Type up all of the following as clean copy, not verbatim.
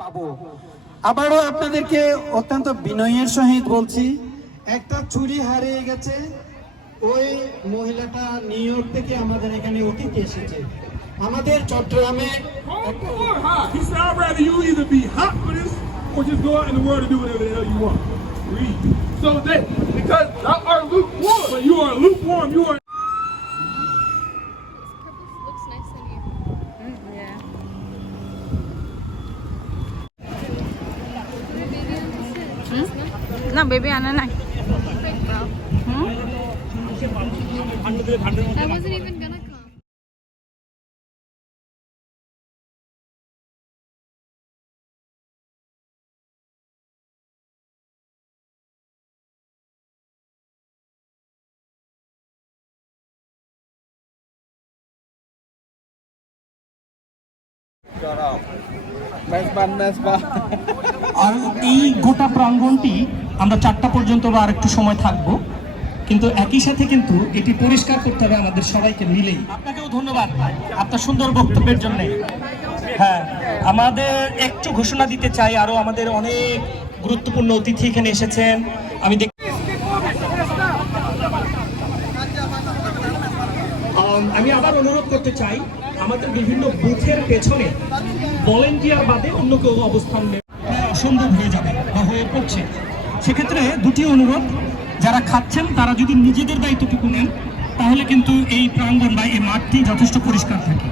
পাবো। আবারও আপনাদেরকে অত্যন্ত বিনয়ের সহিত বলছি, একটা চুড়ি হারিয়ে গেছে। ওই মহিলাটা নিউ ইয়র্ক থেকে আমাদের এখানে অতিথি এসেছে। আমাদের চট্টগ্রামে He said, I'd rather you either be hot for this or just go out in the world and do whatever the hell you want. Read. So that, because y'all are lukewarm, but you are lukewarm, you are. Looks nice on you. Yeah. না baby আনা নাই। I wasn't even gonna come. আর এই গোটা প্রাঙ্গণটি আমরা 4টা পর্যন্ত বা আর একটু সময় থাকবো, কিন্তু একই সাথে কিন্তু এটি পরিষ্কার করতে হবে আমাদের সবাইকে মিলেই। আপনাকেও ধন্যবাদ আপনার সুন্দর বক্তব্যের জন্য। হ্যাঁ, আমাদের একটু ঘোষণা দিতে চাই, আরো আমাদের অনেক গুরুত্বপূর্ণ অতিথি এখানে এসেছেন। আমি আবার অনুরোধ করতে চাই, আমাদের বিভিন্ন বুথের পেছনে ভলেন্টিয়ার বাদে অন্য কেউ অবস্থান অসম্ভব হয়ে যাবে বা হয়ে পড়ছে। সেক্ষেত্রে দুটি অনুরোধ, যারা খাচ্ছেন তারা যদি নিজেদের দায়িত্বটুকু নেন তাহলে কিন্তু এই প্রাঙ্গণ বা এই মাঠটি যথেষ্ট পরিষ্কার থাকে।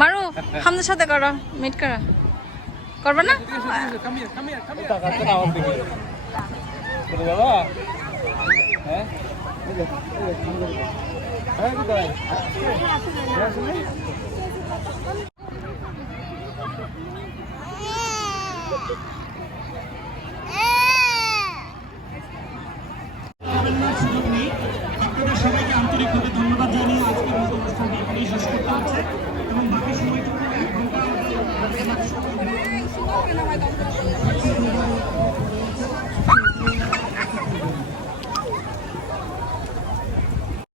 মারু হামদের সাথে করো, মিট করা করবে না?